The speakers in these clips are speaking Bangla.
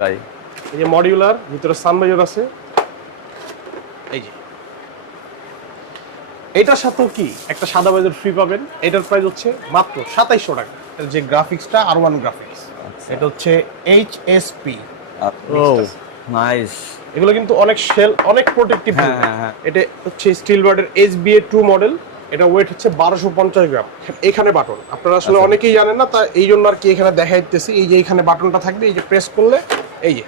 ভাই এই যে মডিউলার ভিতরে সানবাইজার আছে। এই যে। এটার সাথেও কি? একটা সাদা বাজার ফ্রি পাবেন। এটার প্রাইস হচ্ছে মাত্র সাতাইশশো টাকা। যে গ্রাফিক্সটা আর ওয়ান গ্রাফিক্স এটা হচ্ছে H S P O. Nice এগুলো কিন্তু অনেক সেল অনেক প্রোটেক্টিভ হ্যাঁ, হ্যাঁ, হ্যাঁ। এটা হচ্ছে still বার্ডের H B A two model এটা ওয়েট হচ্ছে বারোশো পঞ্চাশ গ্রাম। এখানে বাটন আপনারা আসলে আচ্ছা। অনেকেই জানেন না তা এই জন্য আর কি এখানে দেখাইতেছি। এই যে এখানে বাটনটা থাকবে এই যে প্রেস করলে এই যে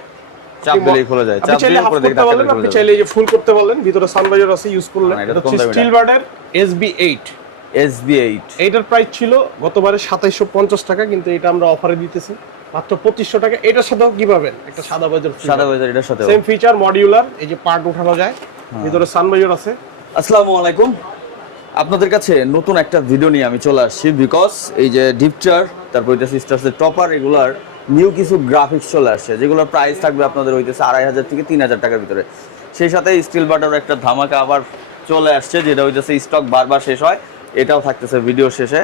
চাপ দিলেই খুলে যায় চাপ দিলে উপরে দিকে পারলেন আপনি চাইলে এই যে ফুল করতে পারলেন ভিতরে সানবাইজার আছে ইউজ করলেন এটা এটা তো কম হচ্ছে still বার্ডের S B eight SB eight এইটার প্রাইস ছিল গতবারে সাতাইশশো পঞ্চাশ টাকা কিন্তু এটা আমরা অফারে দিতেছি মাত্র টাকা। এটার সাথেও কি পাবেন? একটা সাদা বাজার সাদা বাজার এটার সাথে সেম ফিচার মডিউলার এই যে পার্ট উঠানো যায় হ্যাঁ। ভিতরে আছে। আসসালামু আলাইকুম। আপনাদের কাছে নতুন একটা ভিডিও নিয়ে আমি চলে আসছি বিকজ এই যে ডিপচার তারপর টপার এগুলার নিউ কিছু গ্রাফিক্স চলে আসছে, যেগুলোর প্রাইস থাকবে আপনাদের হইতেছে আড়াই হাজার থেকে তিন হাজার টাকার ভিতরে। সেই সাথে স্টিল বাটার একটা ধামাকা আবার চলে আসছে, যেটা হইতেছে স্টক বারবার শেষ হয়, এটাও থাকতেছে ভিডিও শেষে।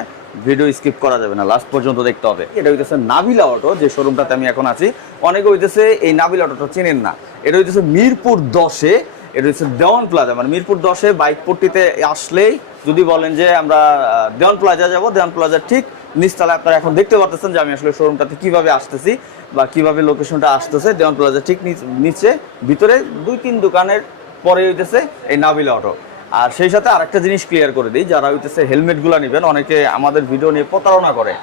ভিডিও স্কিপ করা যাবে না লাস্ট পর্যন্ত দেখতে হবে। এটা হইতেছে নাবিলা অটো যে শোরুমটাতে আমি এখন আছি। অনেকে হইতেছে এই নাবিলা অটোটা চেনেন না। এটা হইতেছে মিরপুর দশে এটা হচ্ছে দেওয়ান প্লাজা মানে মিরপুর দশে বাইক পট্টিতে আসলেই যদি বলেন যে আমরা দেওয়ান প্লাজা যাব, দেওয়ান প্লাজা ঠিক নিচতলায় আপনারা এখন দেখতে পারতেছেন যে আমি আসলে শোরুমটাতে কীভাবে আসতেছি বা কীভাবে লোকেশনটা আসতেছে। দেওয়ান প্লাজা ঠিক নিচে ভিতরে দুই তিন দোকানের পরে হইতেছে এই নাবিলা অটো। আর সেই সাথে আরেকটা জিনিস ক্লিয়ার করে দিই, যারা হইতেছে হেলমেটগুলো নেবেন, অনেকে আমাদের ভিডিও নিয়ে প্রতারণা করে।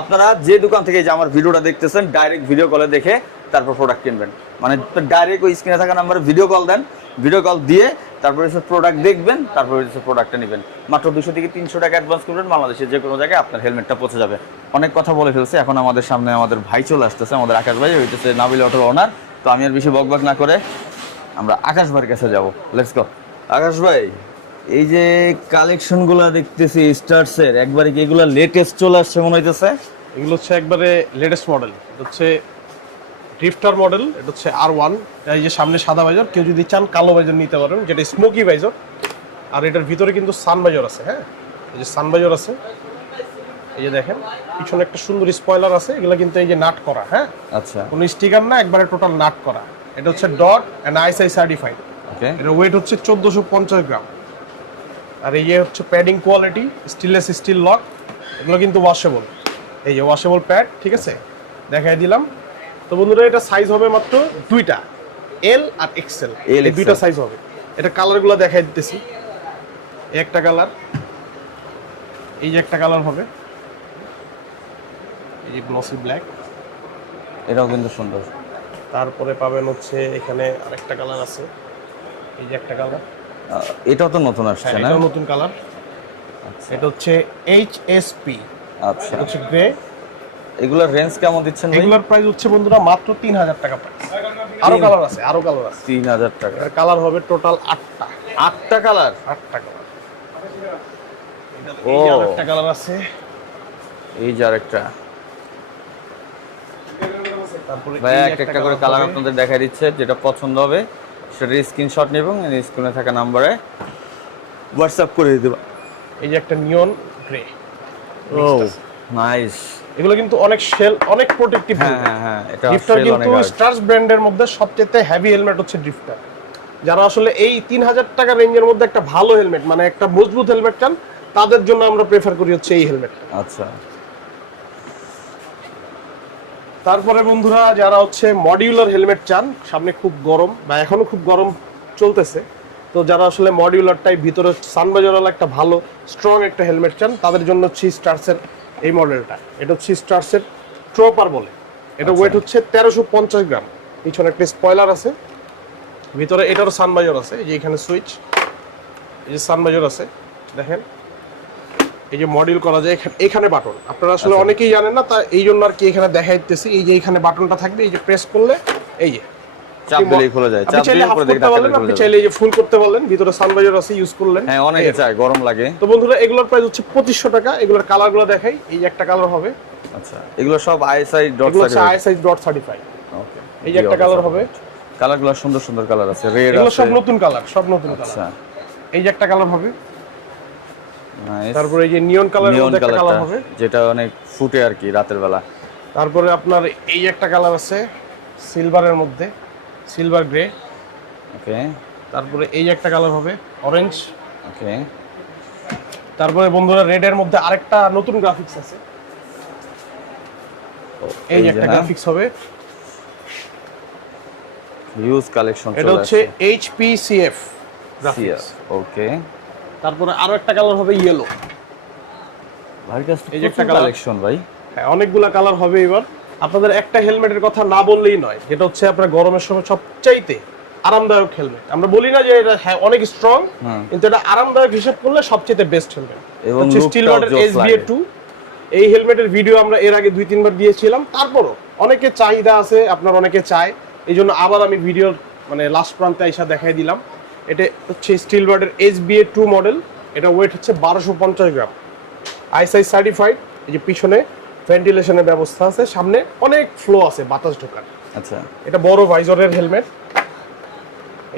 আপনারা যে দোকান থেকে যে আমার ভিডিওটা দেখতেছেন ডাইরেক্ট ভিডিও কলে দেখে তারপর প্রোডাক্ট কিনবেন। মানে ডাইরেক্ট ওই স্ক্রিনে থাকা নাম্বারে ভিডিও কল দেন ভিডিও কল দিয়ে তারপরে হচ্ছে প্রোডাক্ট দেখবেন, তারপরে হচ্ছে প্রোডাক্টটা নেবেন। মাত্র দুশো থেকে তিনশো টাকা অ্যাডভান্স করবেন বাংলাদেশের যে কোনো জায়গায় আপনার হেলমেটটা পৌঁছে যাবে। অনেক কথা বলে ফেলছে, এখন আমাদের সামনে আমাদের ভাই চলে আসতেছে, আমাদের আকাশ ভাই, হইতেছে নাবিল অটোর ওনার তো আমি আর বেশি বকবক না করে আমরা আকাশ ভাইয়ের কাছে যাব। লেটস গো আকাশ ভাই, এই যে কালেকশনগুলো দেখতেছি স্টার্সের একবারে কি এগুলো লেটেস্ট চলে আসছে মনে হইতেছে? এগুলো হচ্ছে একবারে লেটেস্ট মডেল হচ্ছে ড্রিফটার মডেল এটা হচ্ছে আর ওয়ান এই যে সামনে সাদা বাজার কেউ যদি চান কালো বাজার নিতে পারেন যেটা স্মোকি বাজার আর এটার ভিতরে কিন্তু সান বাজার আছে হ্যাঁ? এই যে সান বাজার আছে এই যে দেখেন পিছনে একটা সুন্দর স্পয়লার আছে এগুলো কিন্তু এই যে নাট করা হ্যাঁ? আচ্ছা। কোনো স্টিকার না একবারে টোটাল নাট করা। এটা হচ্ছে DOT and ISI certified okay এটার ওয়েট হচ্ছে চোদ্দোশো পঞ্চাশ গ্রাম। আর এই যে হচ্ছে padding quality stainless steel lock এগুলো কিন্তু ওয়াশেবল এই যে ওয়াশেবল প্যাড ঠিক আছে? দেখাই দিলাম। তো বন্ধুরা এটা সাইজ হবে মাত্র দুইটা। এল আর এক্সেল এই দুইটা সাইজ হবে। এটা কালারগুলো দেখাই দিতেছি। একটা কালার এই যে একটা কালার হবে। এই যে গ্লসি ব্ল্যাক এটাও কিন্তু সুন্দর। তারপরে পাবেন হচ্ছে এখানে আরেকটা কালার আছে। এই যে একটা কালার এটাও তো নতুন আসছে হ্যাঁ না? এটাও নতুন কালার এটা হচ্ছে এইচ এস পি আচ্ছা। এটা হচ্ছে গ্রে এগুলোর রেঞ্জ কেমন দিচ্ছেন ভাই? এগুলোর প্রাইস হচ্ছে বন্ধুরা মাত্র তিন হাজার টাকা প্রাইস আরও কালার আছে আরও কালার আছে। তিন হাজার টাকা। এর কালার হবে টোটাল আটটা। আটটা কালার আটটা কালার ও। আরেকটা কালার আছে। এই যে আরেকটা। তারপরে ভাই এক একটা করে কালার। আপনাদের দেখাই দিচ্ছে যেটা পছন্দ হবে সেটার স্ক্রিনশট নেব স্ক্রিনে থাকা নাম্বারে হোয়াটসঅ্যাপ করে দিতে এই যে একটা নিয়ন গ্রে ও নাইস এগুলো কিন্তু অনেক অনেক প্রোটেক্টিভ হ্যাঁ হ্যাঁ হ্যাঁ এটা ড্রিফটার কিন্তু স্টার্স ব্র্যান্ডের মধ্যে সবচেয়ে হেভি হেলমেট হচ্ছে ড্রিফটার যারা আসলে এই তিন হাজার টাকা রেঞ্জের মধ্যে একটা ভালো হেলমেট মানে একটা মজবুত হেলমেট চান তাদের জন্য আমরা প্রেফার করি হচ্ছে এই হেলমেট আচ্ছা। তারপরে বন্ধুরা যারা হচ্ছে মডিউলার হেলমেট চান সামনে খুব গরম বা এখনও খুব গরম চলতেছে তো যারা আসলে মডিউলার টাইপ ভিতরে সানবাজারওয়ালা একটা ভালো স্ট্রং একটা হেলমেট চান তাদের জন্য হচ্ছে স্টার্সের এই মডেলটা এটা হচ্ছে স্টার্সের ট্রোপার বলে। এটা ওয়েট হচ্ছে তেরোশো পঞ্চাশ গ্রাম। পিছনে একটা স্পয়লার আছে। ভিতরে এটারও সানবাজার আছে এই যে এখানে সুইচ এই যে সানবাজার আছে দেখেন। এই যে মডিউল করা যায় এখানে এখানে বাটন আপনারা আসলে অনেকেই জানেন না তা এই জন্য আর কি এখানে দেখাইতেছি। এই যে এখানে বাটনটা থাকবে এই যে প্রেস করলে এই যে। চাপ দিলেই খুলে যায়। চাপ দিলে উপরে দিকে পারলেন আপনি চাইলে এই যে ফুল করতে পারলেন ভিতরে সানবাজার আছে ইউজ করলেন। হ্যাঁ অনেকে চায় গরম লাগে। তো বন্ধুরা এগুলোর প্রাইস হচ্ছে পঁচিশশো টাকা। এগুলোর কালারগুলো দেখাই এই একটা কালার হবে। আচ্ছা এগুলো সব আইএসআই ডট এগুলো আইএসআই ডট সার্টিফাইড ওকে এই যে একটা কালার হবে। কালারগুলো সুন্দর সুন্দর কালার আছে রেড এগুলো সব নতুন কালার সব নতুন আচ্ছা। এই যে একটা কালার হবে। তারপরে এই যে নিয়ন কালারের একটা কালার হবে। যেটা অনেক ফুটে আর কি রাতের বেলা। তারপরে আপনার এই একটা কালার আছে সিলভারের মধ্যে। Silver grey okay. তারপরে এই একটা কালার হবে অরেঞ্জ ওকে। তারপরে বন্ধুরা রেডের মধ্যে আরেকটা নতুন গ্রাফিক্স আছে। এই যে একটা গ্রাফিক্স হবে। ইউজ কালেকশন এটা হচ্ছে এইচপিসিএফ গ্রাফিক্স ওকে। তারপরে আরও একটা কালার হবে ইয়েলো ভাই কাছে এই যে একটা কালেকশন ভাই। হ্যাঁ অনেকগুলা কালার হবে এবার। আপনাদের একটা হেলমেটের কথা না বললেই নয় যেটা হচ্ছে আপনার গরমের সময় সবচাইতে আরামদায়ক হেলমেট। আমরা বলি না যে এটা হ্যাঁ অনেক স্ট্রং কিন্তু এটা আরামদায়ক হিসাব করলে সবচেয়ে বেস্ট হেলমেট এবং স্টিল ওয়াটার এসবিএ টু এই হেলমেটের ভিডিও আমরা এর আগে দুই তিনবার দিয়েছিলাম। তারপরও অনেকে চাহিদা আছে আপনার অনেকে চায়। এই জন্য আবার আমি ভিডিওর মানে লাস্ট প্রান্তে আইসা দেখাই দিলাম। এটা হচ্ছে স্টিল বার্ডের ওয়াটার এসবিএ টু মডেল এটা ওয়েট হচ্ছে বারোশো পঞ্চাশ গ্রাম। আইসাই সার্টিফাইড এই যে পিছনে ভেন্টিলেশনের ব্যবস্থা আছে। সামনে অনেক ফ্লো আছে বাতাস ঢোকার। আচ্ছা। এটা বড় ভাইজরের হেলমেট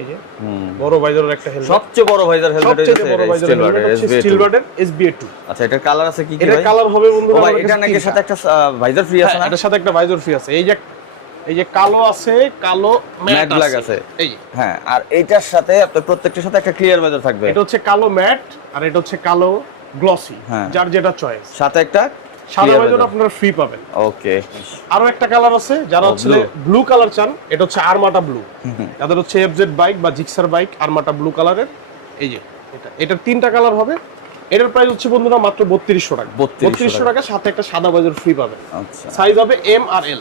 এই যে হুম। বড় ভাইজরের একটা হেলমেট সবচেয়ে বড় ভাইজার হেলমেট হচ্ছে স্টিল হেলমেট হচ্ছে স্টিল ওয়াটার এসবিএ আচ্ছা এটার কালার আছে কি কি এটা কালার হবে বন্ধুরা ভাই এটা নাকি সাথে একটা ভাইজার ফ্রি আছে হ্যাঁ, না? এটার সাথে একটা ভাইজর ফ্রি আছে। এই যে এই যে কালো আছে কালো ম্যাট black আছে। এই যে, হ্যাঁ আর এটার সাথে আপনার প্রত্যেকটার সাথে একটা ক্লিয়ার ভাইজার থাকবে। এটা হচ্ছে কালো ম্যাট আর এটা হচ্ছে কালো গ্লসি হ্যাঁ। যার যেটা চয়েস সাথে একটা সাদা ভাইজর আপনারা ফ্রি পাবেন। ওকে আরও একটা কালার আছে যারা হচ্ছে ব্লু কালার চান এটা হচ্ছে আরমাটা ব্লু যাদের হচ্ছে এফজেড বাইক বা জিক্সার বাইক আরমাটা ব্লু কালারের এই যে এটা এটার তিনটা কালার হবে। এটার প্রাইস হচ্ছে বন্ধুরা মাত্র বত্রিশশো টাকা। বত্রিশশো টাকা। সাথে একটা সাদা বাজার ফ্রি পাবেন। আচ্ছা। সাইজ হবে এম আর এল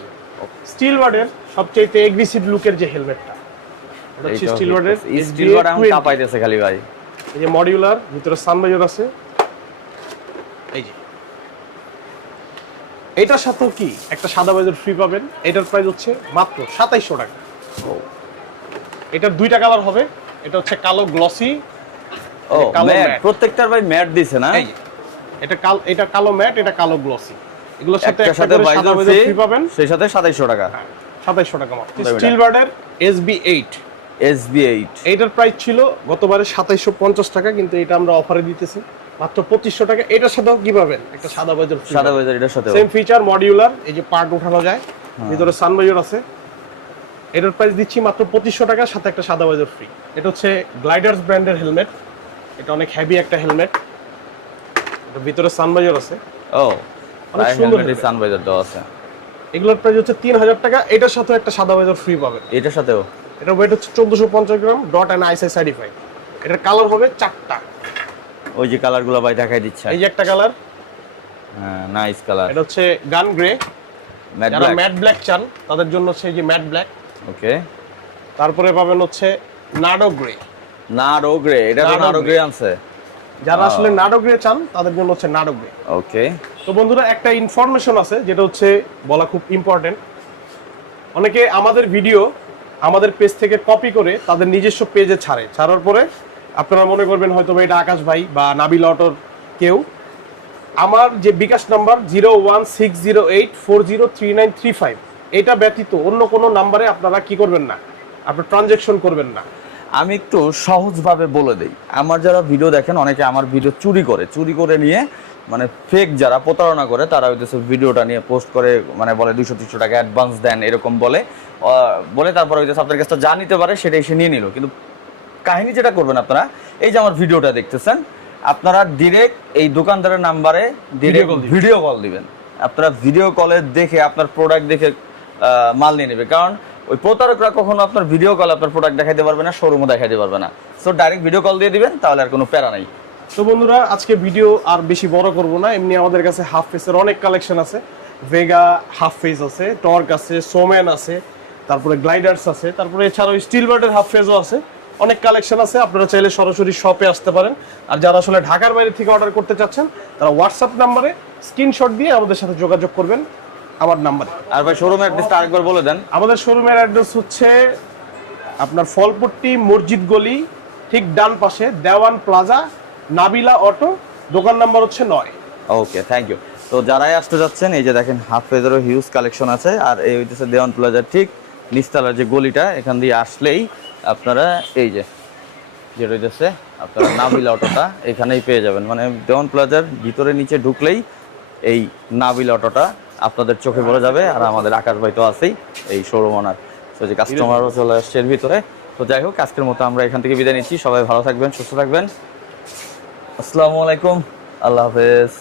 স্টিল ওয়ার্ডের সবচেয়ে এগ্রেসিভ লুকের যে হেলমেটটা স্টিল ওয়ার্ডের স্টিল এখন কাঁপাইতেছে খালি ভাই। এই যে মডিউলার ভিতরে সানবাইজার আছে এই যে এটার সাথেও কি? একটা সাদা বাজার ফ্রি পাবেন। এটার প্রাইস হচ্ছে মাত্র সাতাইশশো টাকা। এটার দুইটা কালার হবে। এটা হচ্ছে কালো গ্লসি ও ম্যাট প্রত্যেকটার ভাই ম্যাট দিছে না? এটা কালো এটা কালো ম্যাট এটা কালো গ্লসি এগুলোর সাথে একটা সাথে সাদা ফ্রি পাবেন। সেই সাথে 2700 টাকা। সাতাইশশো টাকা মাত্র। স্টিল বার্ডের এসবি এইট SB8 এইটার প্রাইস ছিল গতবারে সাতাইশশো পঞ্চাশ টাকা কিন্তু এটা আমরা অফারে দিতেছি। মাত্র পঁচিশশো টাকা। এটার সাথেও কি পাবেন? একটা সাদা বাজার সাদা ভাইজার এটার সাথে সেম ফিচার মডিউলার এই যে পার্ট উঠানো যায়। ভিতরে সানবাইজার আছে। এটার প্রাইস দিচ্ছি মাত্র টাকা সাথে একটা সাদা বাজার ফ্রি এটা হচ্ছে গ্লাইডার্স ব্র্যান্ডের হেলমেট এটা অনেক হেভি একটা হেলমেট এটা ভিতরে সানবাইজার আছে। ও অনেক সুন্দর সান দেওয়া আছে। এগুলোর প্রাইস হচ্ছে তিন হাজার টাকা। এটার সাথে একটা সাদা বাজার ফ্রি পাবেন। এটার সাথেও? এটা ওয়েট হচ্ছে চোদ্দশো পঞ্চাশ gram DOT and ISI certified এটার কালার হবে চারটা। ওই যে কালারগুলো ভাই দেখাই দিচ্ছে। এই যে একটা কালার হ্যাঁ নাইস কালার এটা হচ্ছে গান গ্রে। ম্যাট যারা ব্ল্যাক ম্যাট ব্ল্যাক চান তাদের জন্য এই যে ম্যাট ব্ল্যাক ওকে তারপরে পাবেন হচ্ছে নাডো গ্রে। নারো গ্রে এটা তো নারো গ্রে। গ্রে আনছে। যারা আসলে নাডো গ্রে চান তাদের জন্য হচ্ছে নাডো গ্রে। ওকে তো বন্ধুরা একটা ইনফরমেশন আছে যেটা হচ্ছে বলা খুব ইম্পর্টেন্ট অনেকে আমাদের ভিডিও আমাদের পেজ থেকে কপি করে তাদের নিজস্ব পেজে ছাড়ে। ছাড়ার পরে আপনারা মনে করবেন হয়তো এটা আকাশ ভাই বা নাবিল অটোর কেউ। আমার যে bKash number zero one six zero eight four zero three nine three five, এটা ব্যতীত অন্য কোনো নাম্বারে আপনারা কি করবেন না? আপনার ট্রানজেকশন করবেন না। আমি একটু সহজভাবে বলে দেই। আমার যারা ভিডিও দেখেন, অনেকে আমার ভিডিও চুরি করে চুরি করে নিয়ে মানে ফেক যারা প্রতারণা করে, তারা হইতেছে ভিডিওটা নিয়ে পোস্ট করে মানে বলে দুশো তিনশো টাকা অ্যাডভান্স দেন, এরকম বলে। বলে তারপরে ওই হইতেছে আপনার কাছে যা নিতে পারে সেটা এসে নিয়ে নিল। কিন্তু কাহিনী যেটা করবেন আপনারা এই যে আমার ভিডিওটা দেখতেছেন আপনারা ডিরেক্ট এই দোকানদারের নাম্বারে ভিডিও কল দিবেন। আপনারা ভিডিও কলে দেখে আপনার প্রোডাক্ট দেখে মাল নিয়ে নেবে। কারণ ওই প্রতারকরা কখনো আপনার ভিডিও কল আপনার প্রোডাক্ট দেখাইতে পারবে না শোরুমও দেখাইতে পারবে না। সো ডাইরেক্ট ভিডিও কল দিয়ে দিবেন তাহলে আর কোনো প্যারা নাই। তো বন্ধুরা আজকে ভিডিও আর বেশি বড় করব না। এমনি আমাদের কাছে হাফ ফেসের অনেক কালেকশন আছে। ভেগা হাফ ফেস আছে টর্ক আছে সোম্যান আছে তারপরে গ্লাইডার্স আছে তারপরে এছাড়াও স্টিল বার্ডের হাফ ফেসও আছে। অনেক কালেকশন আছে আপনারা চাইলে সরাসরি শপে আসতে পারেন। আর যারা আসলে ঢাকার বাইরে থেকে অর্ডার করতে চাচ্ছেন তারা হোয়াটসঅ্যাপ নাম্বারে স্ক্রিনশট দিয়ে আমাদের সাথে যোগাযোগ করবেন আমার নাম্বারে আর ভাই শোরুমের অ্যাড্রেসটা আরেকবার বলে দেন। আমাদের শোরুমের অ্যাড্রেস হচ্ছে আপনার ফলপট্টি মসজিদ গলি ঠিক ডান পাশে দেওয়ান প্লাজা নাবিলা অটো দোকান নাম্বার হচ্ছে নয়। ওকে থ্যাংক ইউ তো যারাই আসতে যাচ্ছেন এই যে দেখেন হাফ পেজেরও হিউজ কালেকশন আছে আর এই হইতেছে দেওয়ান প্লাজার ঠিক নিস্তালার যে গলিটা এখান দিয়ে আসলেই আপনারা এই যে, যেটা হইতেছে, আপনারা নাবিল অটোটা এখানেই পেয়ে যাবেন। মানে দেওয়ান প্লাজার ভিতরে নিচে ঢুকলেই এই নাবিল অটোটা আপনাদের চোখে পড়ে যাবে আর আমাদের আকাশ ভাই তো আছেই এই শোরুম ওনার তো যে কাস্টমারও চলে আসছে এর ভিতরে। তো যাই হোক, আজকের মতো আমরা এখান থেকে বিদায় নিচ্ছি। সবাই ভালো থাকবেন, সুস্থ থাকবেন। আসসালামু আলাইকুম। আল্লাহ হাফেজ।